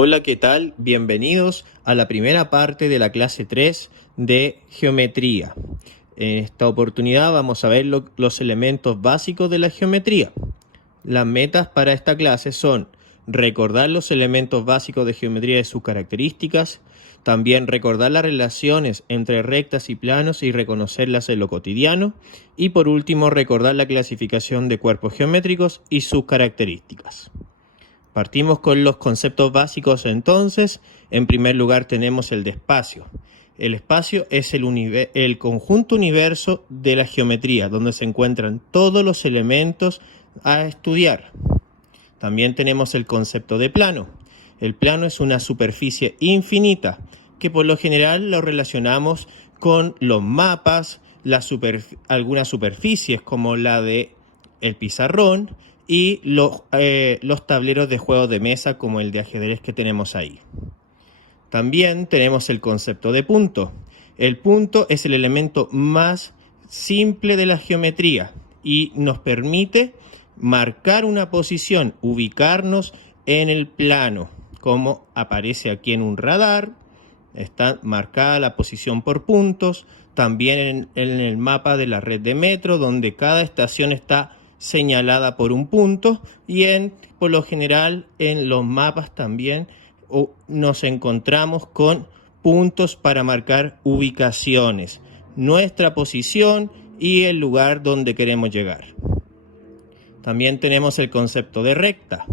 Hola, ¿qué tal? Bienvenidos a la primera parte de la clase 3 de geometría. En esta oportunidad vamos a ver los elementos básicos de la geometría. Las metas para esta clase son recordar los elementos básicos de geometría y sus características, también recordar las relaciones entre rectas y planos y reconocerlas en lo cotidiano, y por último recordar la clasificación de cuerpos geométricos y sus características. Partimos con los conceptos básicos entonces. En primer lugar tenemos el de espacio. El espacio es el conjunto universo de la geometría, donde se encuentran todos los elementos a estudiar. También tenemos el concepto de plano. El plano es una superficie infinita, que por lo general lo relacionamos con los mapas, algunas superficies como la de el pizarrón, y los tableros de juegos de mesa como el de ajedrez que tenemos ahí. También tenemos el concepto de punto. El punto es el elemento más simple de la geometría y nos permite marcar una posición, ubicarnos en el plano, como aparece aquí en un radar. Está marcada la posición por puntos, también en el mapa de la red de metro, donde cada estación está señalada por un punto, y por lo general en los mapas también nos encontramos con puntos para marcar ubicaciones, nuestra posición y el lugar donde queremos llegar. También tenemos el concepto de recta.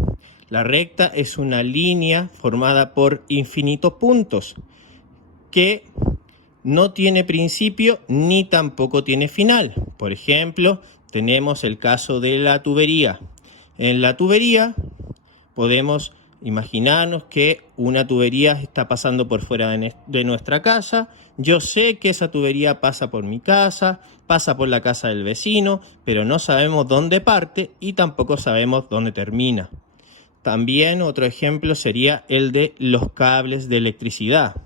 La recta es una línea formada por infinitos puntos que no tiene principio ni tampoco tiene final. Por ejemplo, tenemos el caso de la tubería. En la tubería podemos imaginarnos que una tubería está pasando por fuera de nuestra casa. Yo sé que esa tubería pasa por mi casa, pasa por la casa del vecino, pero no sabemos dónde parte y tampoco sabemos dónde termina. También otro ejemplo sería el de los cables de electricidad.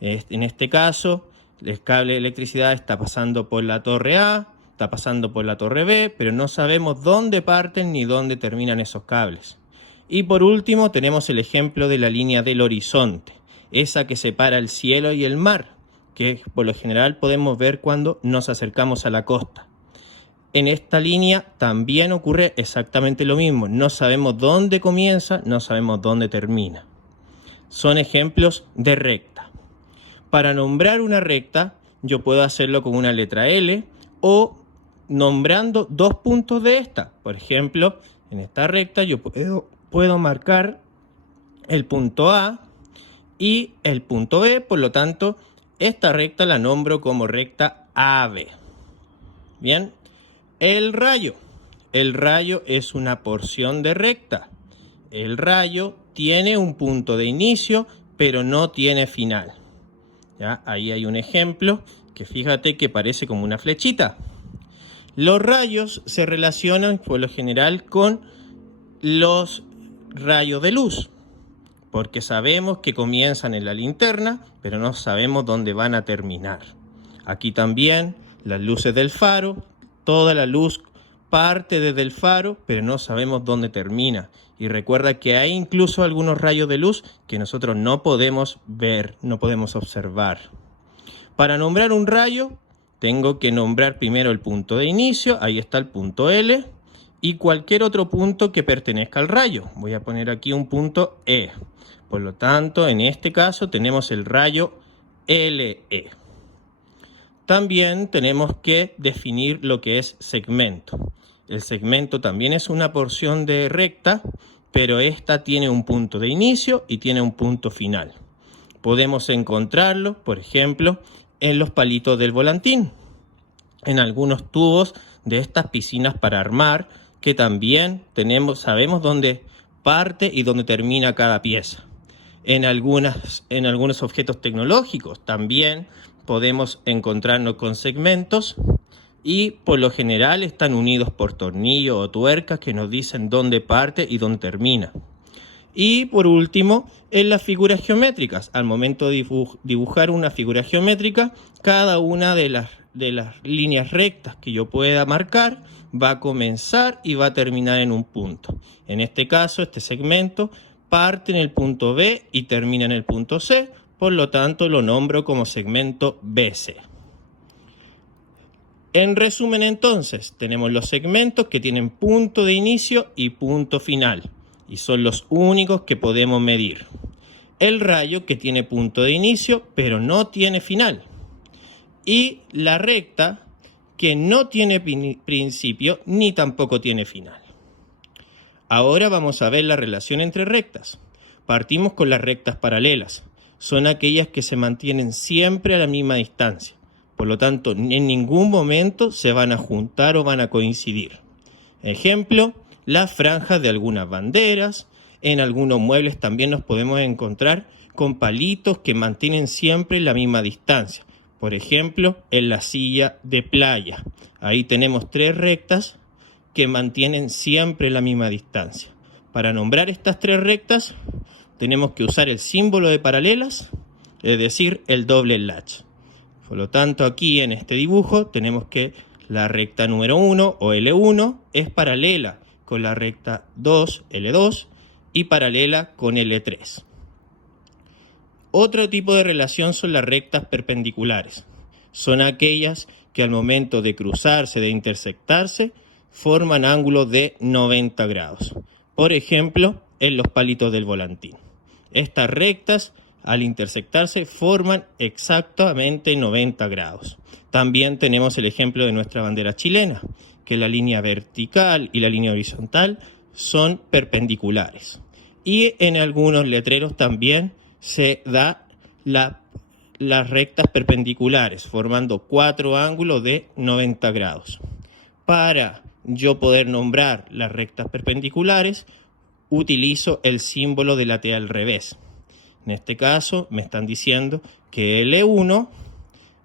En este caso, el cable de electricidad está pasando por la torre A, está pasando por la torre B, pero no sabemos dónde parten ni dónde terminan esos cables. Y por último tenemos el ejemplo de la línea del horizonte, esa que separa el cielo y el mar, que por lo general podemos ver cuando nos acercamos a la costa. En esta línea también ocurre exactamente lo mismo, no sabemos dónde comienza, no sabemos dónde termina. Son ejemplos de recta. Para nombrar una recta, yo puedo hacerlo con una letra L o nombrando dos puntos de esta. Por ejemplo, en esta recta yo puedo marcar el punto A y el punto B, por lo tanto, esta recta la nombro como recta AB. Bien, el rayo. El rayo es una porción de recta. El rayo tiene un punto de inicio, pero no tiene final. ¿Ya? Ahí hay un ejemplo que fíjate que parece como una flechita. Los rayos se relacionan por lo general con los rayos de luz, porque sabemos que comienzan en la linterna, pero no sabemos dónde van a terminar. Aquí también las luces del faro, toda la luz parte desde el faro, pero no sabemos dónde termina. Y recuerda que hay incluso algunos rayos de luz que nosotros no podemos ver, no podemos observar. Para nombrar un rayo, tengo que nombrar primero el punto de inicio, ahí está el punto L, y cualquier otro punto que pertenezca al rayo. Voy a poner aquí un punto E. Por lo tanto, en este caso tenemos el rayo LE. También tenemos que definir lo que es segmento. El segmento también es una porción de recta, pero esta tiene un punto de inicio y tiene un punto final. Podemos encontrarlo, por ejemplo, en los palitos del volantín, en algunos tubos de estas piscinas para armar, que también sabemos dónde parte y dónde termina cada pieza. En algunos objetos tecnológicos también podemos encontrarnos con segmentos y por lo general están unidos por tornillos o tuercas que nos dicen dónde parte y dónde termina. Y por último, en las figuras geométricas, al momento de dibujar una figura geométrica, cada una de las líneas rectas que yo pueda marcar va a comenzar y va a terminar en un punto. En este caso, este segmento parte en el punto B y termina en el punto C, por lo tanto lo nombro como segmento BC. En resumen, entonces, tenemos los segmentos que tienen punto de inicio y punto final, y son los únicos que podemos medir. El rayo, que tiene punto de inicio, pero no tiene final. Y la recta, que no tiene principio ni tampoco tiene final. Ahora vamos a ver la relación entre rectas. Partimos con las rectas paralelas. Son aquellas que se mantienen siempre a la misma distancia. Por lo tanto, en ningún momento se van a juntar o van a coincidir. Ejemplo, las franjas de algunas banderas. En algunos muebles también nos podemos encontrar con palitos que mantienen siempre la misma distancia. Por ejemplo, en la silla de playa. Ahí tenemos 3 rectas que mantienen siempre la misma distancia. Para nombrar estas 3 rectas, tenemos que usar el símbolo de paralelas, es decir, el doble enlace. Por lo tanto, aquí en este dibujo tenemos que la recta número 1 o L1 es paralela con la recta 2, L2, y paralela con L3. Otro tipo de relación son las rectas perpendiculares. Son aquellas que al momento de cruzarse, de intersectarse, forman ángulos de 90 grados. Por ejemplo, en los palitos del volantín. Estas rectas, al intersectarse, forman exactamente 90 grados. También tenemos el ejemplo de nuestra bandera chilena, que la línea vertical y la línea horizontal son perpendiculares. Y en algunos letreros también se da las rectas perpendiculares, formando 4 ángulos de 90 grados. Para yo poder nombrar las rectas perpendiculares, utilizo el símbolo de la T al revés. En este caso me están diciendo que L1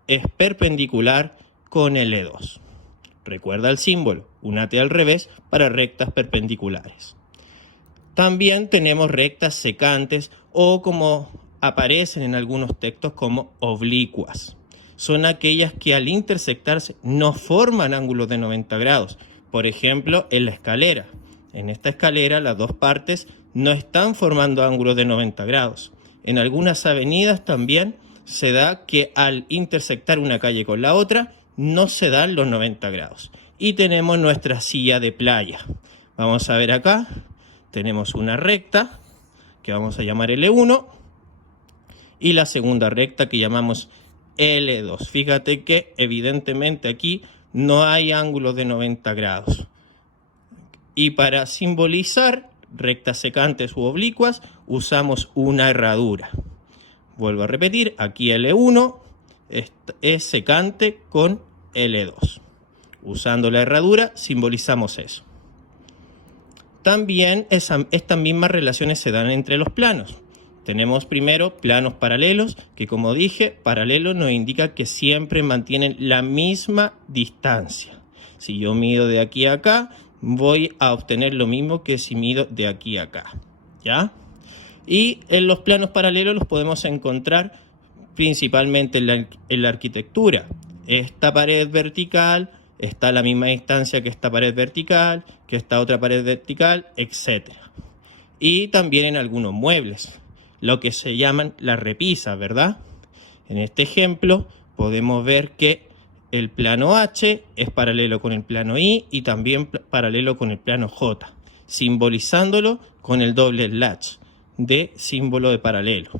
es perpendicular con L2. Recuerda el símbolo, una T al revés para rectas perpendiculares. También tenemos rectas secantes o, como aparecen en algunos textos, como oblicuas. Son aquellas que al intersectarse no forman ángulos de 90 grados. Por ejemplo, en la escalera. En esta escalera las dos partes no están formando ángulos de 90 grados. En algunas avenidas también se da que al intersectar una calle con la otra no se dan los 90 grados. Y tenemos nuestra silla de playa. Vamos a ver acá, tenemos una recta que vamos a llamar L1 y la segunda recta que llamamos L2. Fíjate que evidentemente aquí no hay ángulos de 90 grados. Y para simbolizar rectas secantes u oblicuas usamos una herradura. Vuelvo a repetir, aquí L1 es secante con L2. Usando la herradura simbolizamos eso. También estas mismas relaciones se dan entre los planos. Tenemos primero planos paralelos, que como dije, paralelo nos indica que siempre mantienen la misma distancia. Si yo mido de aquí a acá, voy a obtener lo mismo que si mido de aquí a acá, ¿ya? Y en los planos paralelos los podemos encontrar principalmente en la arquitectura. Esta pared vertical está a la misma distancia que esta pared vertical, que esta otra pared vertical, etc. Y también en algunos muebles, lo que se llaman las repisas, ¿verdad? En este ejemplo podemos ver que el plano H es paralelo con el plano I y también paralelo con el plano J, simbolizándolo con el doble slash de símbolo de paralelo.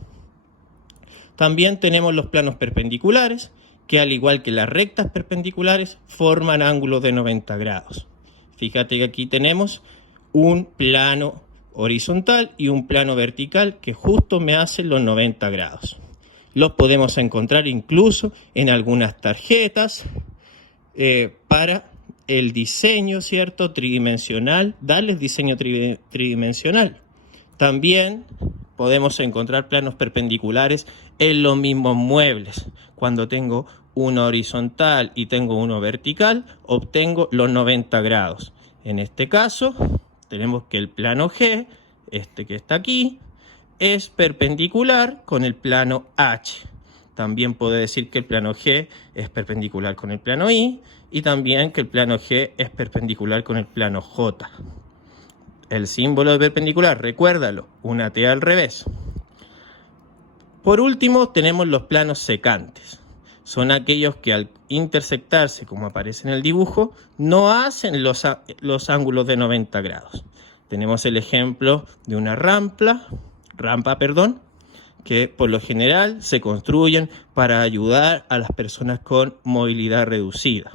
También tenemos los planos perpendiculares, que al igual que las rectas perpendiculares forman ángulos de 90 grados. Fíjate que aquí tenemos un plano horizontal y un plano vertical que justo me hacen los 90 grados. Los podemos encontrar incluso en algunas tarjetas para el diseño, ¿cierto? Tridimensional, darles diseño tridimensional. También podemos encontrar planos perpendiculares en los mismos muebles. Cuando tengo uno horizontal y tengo uno vertical, obtengo los 90 grados. En este caso, tenemos que el plano G, este que está aquí, es perpendicular con el plano H. También puedo decir que el plano G es perpendicular con el plano I y también que el plano G es perpendicular con el plano J. El símbolo de perpendicular, recuérdalo, una T al revés. Por último, tenemos los planos secantes. Son aquellos que al intersectarse, como aparece en el dibujo, no hacen los ángulos de 90 grados. Tenemos el ejemplo de una rampa, que por lo general se construyen para ayudar a las personas con movilidad reducida.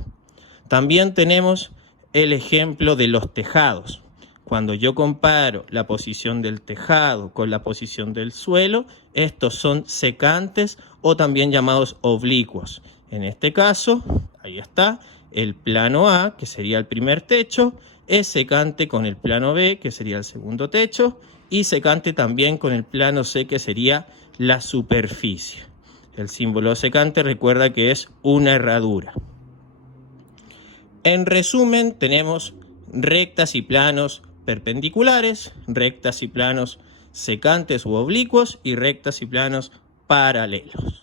También tenemos el ejemplo de los tejados. Cuando yo comparo la posición del tejado con la posición del suelo, estos son secantes o también llamados oblicuos. En este caso, ahí está, el plano A, que sería el primer techo, es secante con el plano B, que sería el segundo techo, y secante también con el plano C, que sería la superficie. El símbolo secante recuerda que es una herradura. En resumen, tenemos rectas y planos perpendiculares, rectas y planos secantes u oblicuos y rectas y planos paralelos.